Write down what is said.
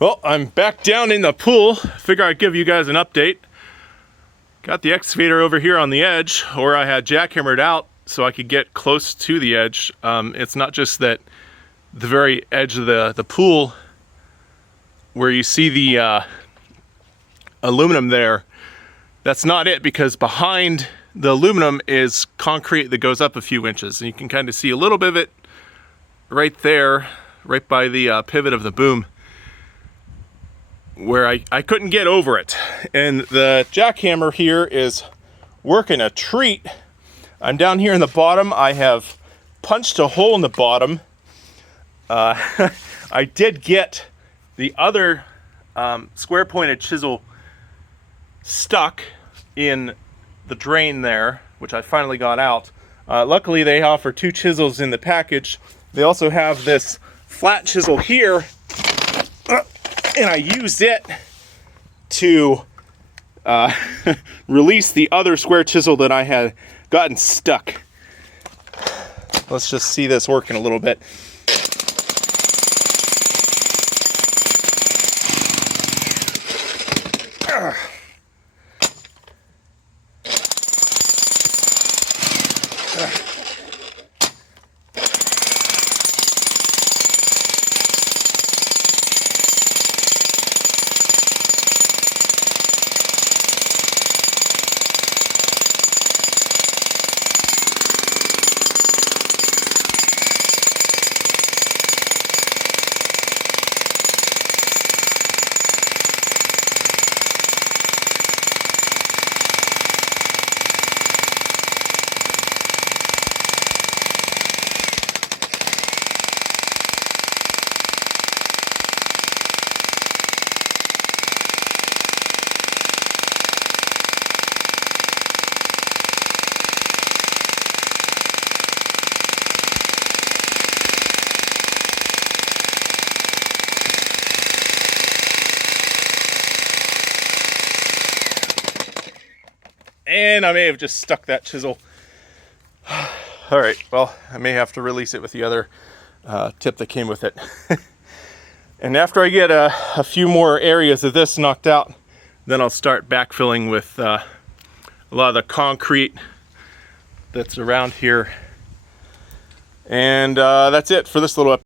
Well, I'm back down in the pool. Figure I'd give you guys an update. Got the excavator over here on the edge, or I had jackhammered out so I could get close to the edge. It's not just that the very edge of the pool where you see the aluminum there. That's not it, because behind the aluminum is concrete that goes up a few inches, and you can kind of see a little bit of it right there, right by the pivot of the boom, where I couldn't get over it. And the jackhammer here is working a treat. I'm down here in the bottom. I have punched a hole in the bottom. I did get the other square pointed chisel stuck in the drain there, which I finally got out. Luckily they offer 2 chisels in the package. They also have this flat chisel here, and I used it to release the other square chisel that I had gotten stuck. Let's just see this working a little bit. And I may have just stuck that chisel. All right, well, I may have to release it with the other tip that came with it. And after I get a few more areas of this knocked out, then I'll start backfilling with a lot of the concrete that's around here. And that's it for this little episode.